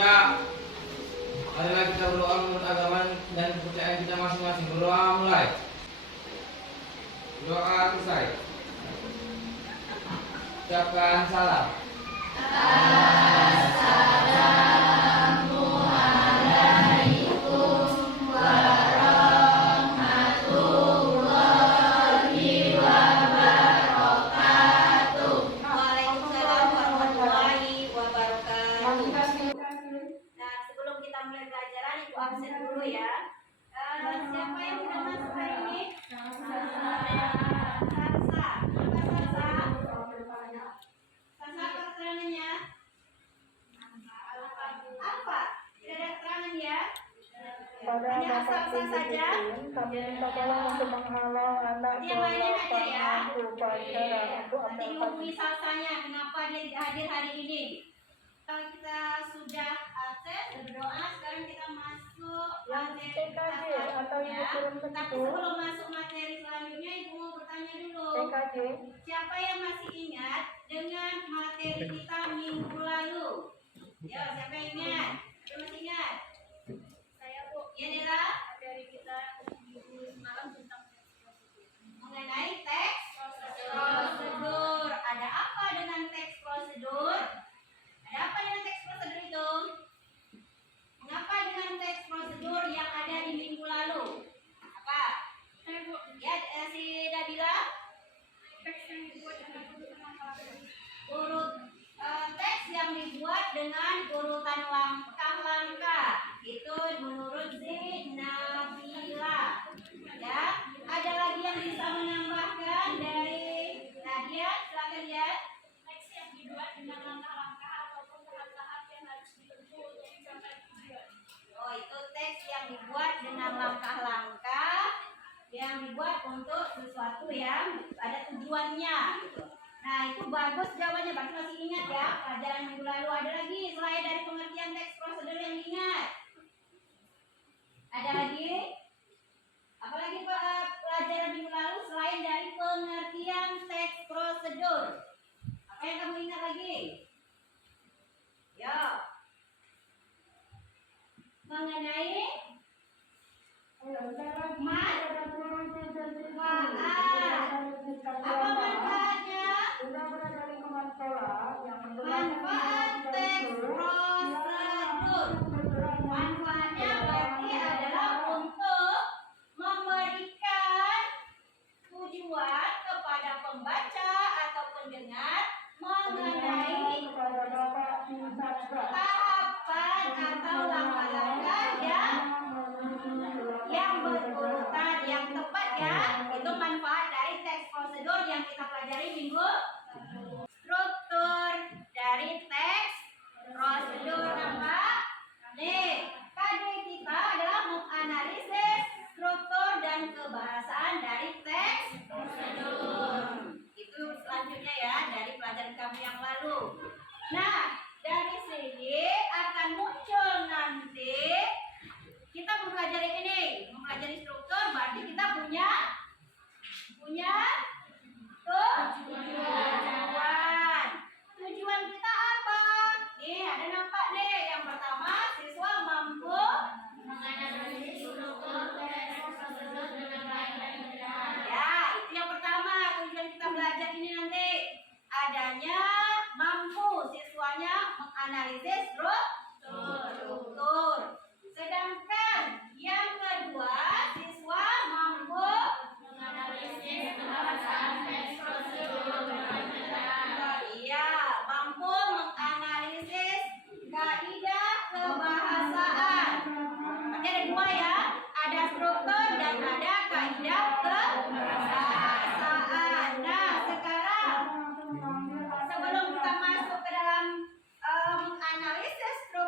tidak. Marilah kita berdoa menurut agama dan kepercayaan kita masing-masing. Berdoa mulai. Doa selesai. Ucapkan salam. Waalaikumsalam warahmatullahi wabarakatuh. Nah, sebelum kita mulai pelajaran, ibu absen dulu ya. Siapa yang tidak masuk hari ini? Sarsa. Apa Sarsa? Sarsa apa keterangannya? Apa? Tidak ada keterangan ya? Pada Hanya Bapak asal-asal saja? kami minta tolong untuk menghalau anak Dia mainin aja ya. upacara untuk Nanti dihubungi Salsanya kenapa dia tidak hadir hari ini. Kalau kita sudah akses berdoa, sekarang kita masuk materi kita TKJ atau selanjutnya. ibu kirim ke Tapi situ. sebelum masuk materi selanjutnya, ibu mau bertanya dulu. TKJ Siapa yang masih ingat dengan materi kita minggu lalu? Ya, siapa yang ingat? Siapa masih ingat? Saya Bu. Ya, Nera. Materi kita minggu semalam tentang mengenai teks prosedur. Ada apa dengan teks prosedur? Ada apa dengan teks prosedur itu? Mengapa dengan teks prosedur yang ada di minggu lalu? Apa? Ya, si Dabila. Teks yang dibuat dengan teks yang dibuat dengan urutan langkah-langkah. Itu menurut Nabila. Ya, ada lagi yang bisa menambahkan dari Nadia? Silakan ya. Teks yang dibuat dengan langkah-langkah ataupun tahap-tahap yang harus ditempuh untuk mencapai tujuan. Oh, itu teks yang dibuat dengan langkah-langkah yang dibuat untuk sesuatu yang ada tujuannya gitu. Nah, itu bagus jawabannya. Berarti masih ingat ya pelajaran minggu lalu. Ada lagi selain dari pengertian teks prosedur yang diingat? Ada lagi? Apalagi pelajaran minggu lalu selain dari pengertian teks prosedur? Apa yang kamu ingat lagi? Ya. Mengenai manfaat. Apa manfaatnya? Manfaat teks prosedur. Manfaatnya berarti adalah untuk memberikan tujuan kepada pembaca atau pendengar mengenai tahapan atau langkah-langkah yang berurutan, yang tepat ya. Itu manfaat dari teks prosedur yang kita pelajari minggu. Struktur dari teks prosedur apa? Nih, KD kita adalah menganalisis struktur dan kebahasaan dari teks prosedur. Itu selanjutnya ya dari pelajaran kami yang lalu. Nah, dari sini akan muncul nanti kita mempelajari ini, mempelajari struktur, berarti kita punya tujuan. Tujuan kita apa? Nih, ada nampak nih. Yang pertama, siswa mampu menganalisis struktur teks prosedur dengan baik dan benar. Ya, itu yang pertama. Tujuan kita belajar ini nanti adanya mampu siswanya menganalisis struktur. Sedangkan yang kedua, siswa mampu menganalisis kebahasaan teks prosedur dengan benar. Iya, mampu menganalisis kaidah kebahasaan. Berarti ada dua ya, ada struktur dan ada kaidah kebahasaan. Nah, sekarang sebelum kita masuk ke dalam menganalisis struktur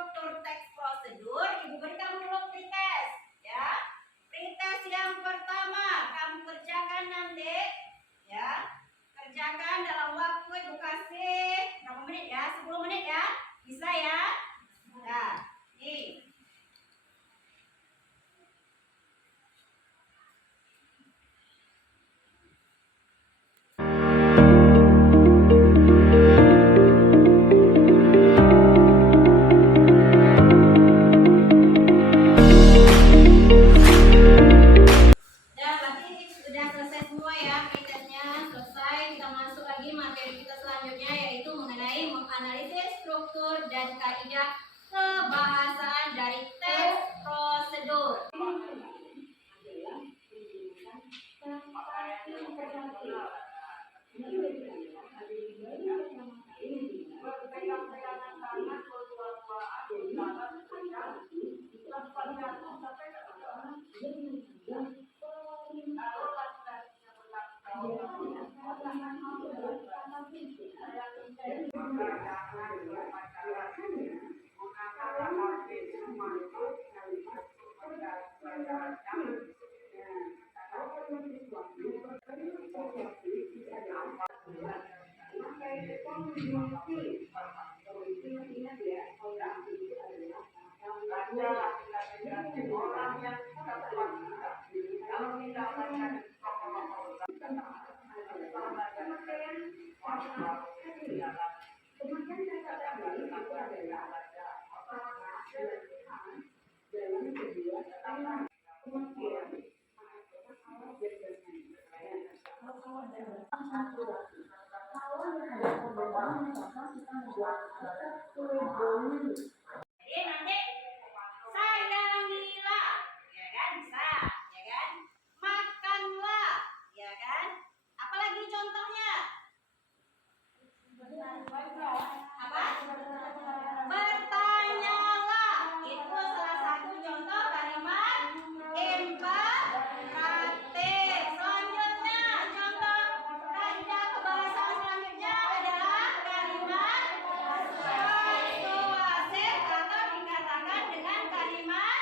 kita masuk lagi materi kita selanjutnya, yaitu mengenai menganalisis struktur dan kaidah kebahasaan dari teks prosedur. Jadi nanti saya gila, ya kan, bisa, ya kan, makanlah, ya kan, apalagi contohnya, apa? Bertanyalah, itu salah satu contoh kalimat imperatif. Selanjutnya, contoh kaidah kebahasaan selanjutnya adalah kalimat persuasif atau dikatakan dengan kalimat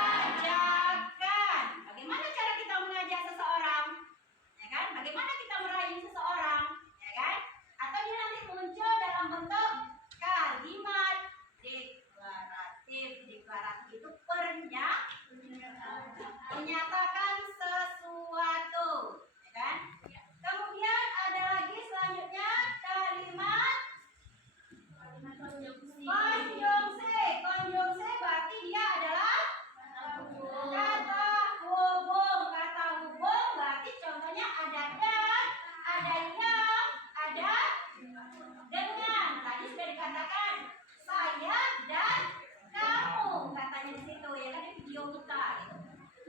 ajakan. Bagaimana cara kita mengajak seseorang? Ya kan? Bagaimana kita merayu seseorang? Ya kan? Atau dia nanti muncul dalam bentuk kalimat deklaratif. Deklaratif itu menyatakan sesuatu, ya kan? Kemudian ada lagi selanjutnya kalimat konjungsi. Konjungsi berarti dia adalah kata hubung. Kata hubung berarti contohnya ada dan, ada yang, ada dengan. Tadi sudah dikatakan saya dan kamu, katanya di situ, ya kan, di video kita. Gitu.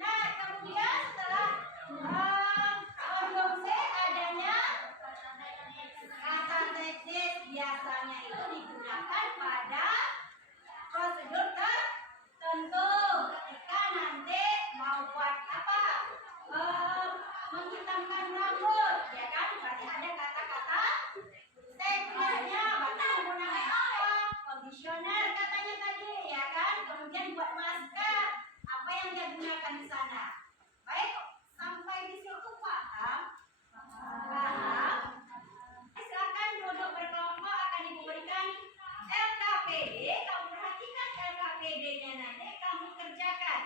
Nah, kemudian setelah konjungsi adanya kata teknis, biasanya itu digunakan pada prosedur tertentu. Ketika nanti mau buat apa? Menghitamkan rambut, ya kan? Berarti ada kata-kata teknisnya. Berarti menggunakan apa? Conditioner katanya tadi, ya kan? Kemudian buat masker, apa yang dia gunakan di sana? Baik, sampai di situ paham? Paham? Silakan duduk berkelompok, akan diberikan LKPD. Kamu perhatikan LKPD-nya, nanti kamu kerjakan.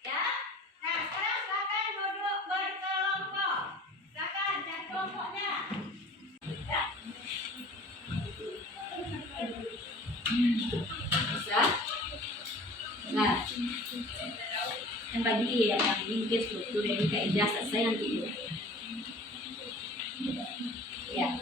Ya? Nah, sekarang silakan duduk berkelompok. Silakan cari kelompoknya. Ya? Bisa? Nah, yang tadi ya, yang ini struktur ini kaidah selesai nanti ya. Ya.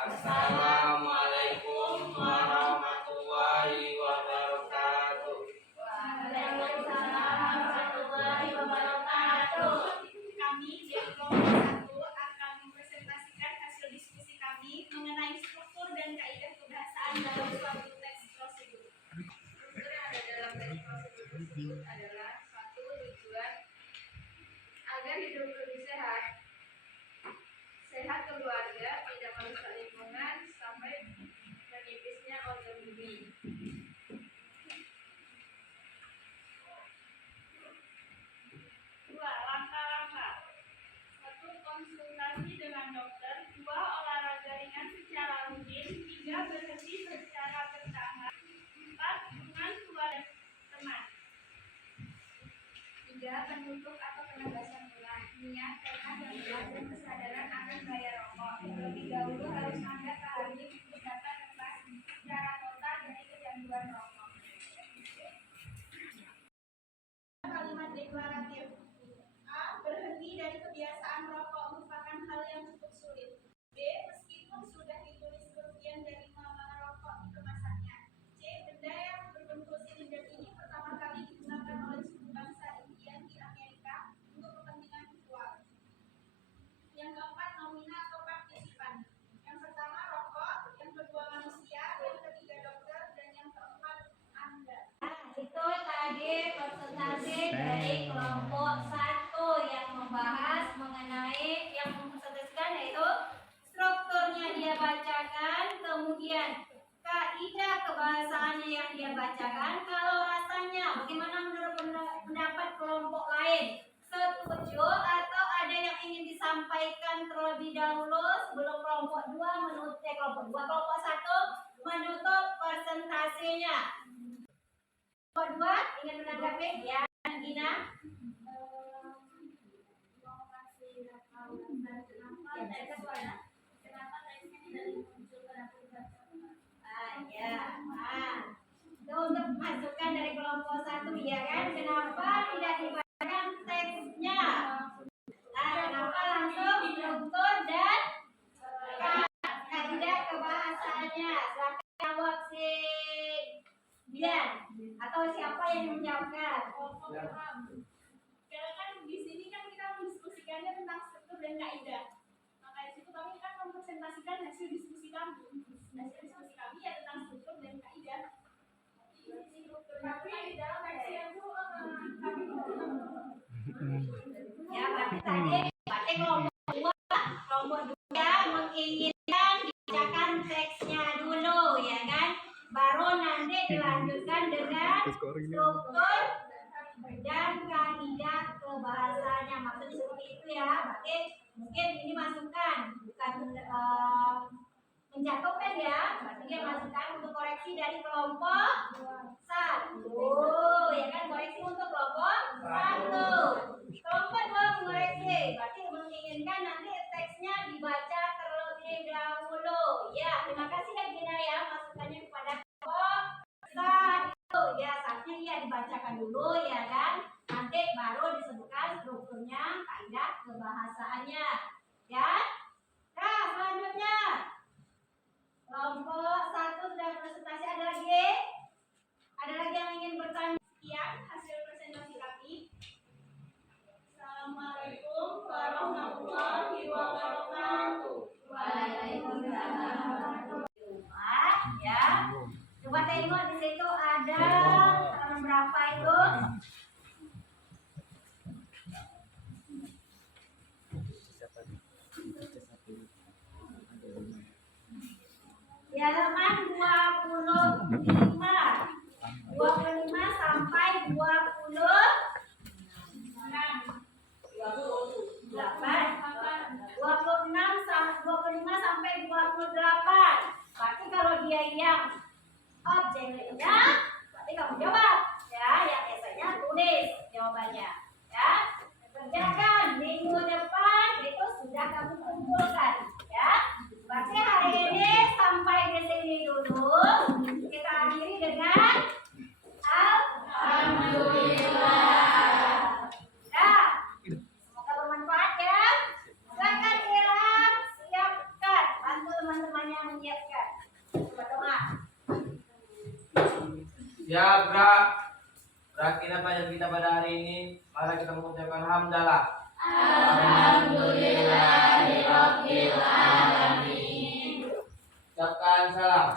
Assalamualaikum warahmatullahi wabarakatuh. Waalaikumsalam warahmatullahi wabarakatuh. Kami dari kelompok 1 akan mempresentasikan hasil diskusi kami mengenai struktur dan kaidah kebahasaan dalam suatu teks prosedur. Struktur yang ada dalam teks prosedur tersebut adalah satu, tujuan agar hidup lebih sehat. Sehat keluarga, tidak merusak lingkungan, sampai menipisnya organ bumi. Dua, langkah-langkah. Satu, konsultasi dengan dokter. Dua, olahraga ringan secara rutin. Tiga, berhenti secara bertahap. Empat, hubungan keluarga teman. Tiga, penutup atau penegasan ulang. Niat, tekad, dan kesadaran akan bahaya rokok. Terlebih dahulu harus bacakan. Kalau rasanya, bagaimana menurut pendapat kelompok lain? Setuju atau ada yang ingin disampaikan terlebih dahulu sebelum kelompok 2 menutup kelompok 1 menutup presentasinya? Kelompok 2 ingin menanggapi? Ya, Gina. Itu untuk masukan dari kelompok 1 ya kan? Kenapa tidak dibacakan teksnya? Kenapa langsung struktur dan kaidah kebahasaannya? Silakan jawab si Bian atau siapa yang menjawabkan? Karena kan di sini kan kita mendiskusikannya tentang struktur dan kaidah. Maka di situ kami kan mempresentasikan hasil diskusi kami. Hasil diskusi kami ya tentang struktur dan kaidah. Tapi di dalam versi yang itu kami Ya, berarti kelompok 2 menginginkan dibacakan teksnya dulu ya kan? Baru nanti dilanjutkan dengan struktur dan kaidah kebahasanya. Maksudnya seperti itu ya. Berarti mungkin ini masukan bukan menjatuhkan ya. Berarti dia masukan untuk koreksi dari kelompok 1 ya kan? Koreksi untuk kelompok 1. Kelompok 2 mengoreksi. Berarti menginginkan nanti teksnya dibaca terlebih dahulu. Ya, terima kasih ya Gina ya masukannya kepada kelompok 1. Ya, saatnya ya dibacakan dulu ya kan? Nanti baru disebutkan strukturnya, kaidah kebahasaannya. Ya. Nah, selanjutnya kelompok 1 sudah presentasi. Ada lagi yang ingin bertanya? sekian hasil presentasi kami. Assalamualaikum warahmatullahi wabarakatuh. Waalaikumsalam. Ya. Coba tengok di situ ada halaman berapa itu? Di halaman 25 sampai 26 sampai 28. Berarti kalau dia yang objeknya, berarti kamu jawab ya. Yang biasanya tulis jawabannya ya. Kerjakan minggu depan itu sudah kamu kumpulkan ya. Berarti hari ini sampai di sini dulu. Kita akhiri dengan alhamdulillah. Nah, semoga bermanfaat ya. Silakan Ilham, siapkan, bantu teman-temannya menyiapkan. Coba doa. Siap, gerak. Berakhir pelajaran kita pada hari ini. Mari kita mengucapkan hamdalah. Alhamdulillahirabbil alamin. Ucapkan salam.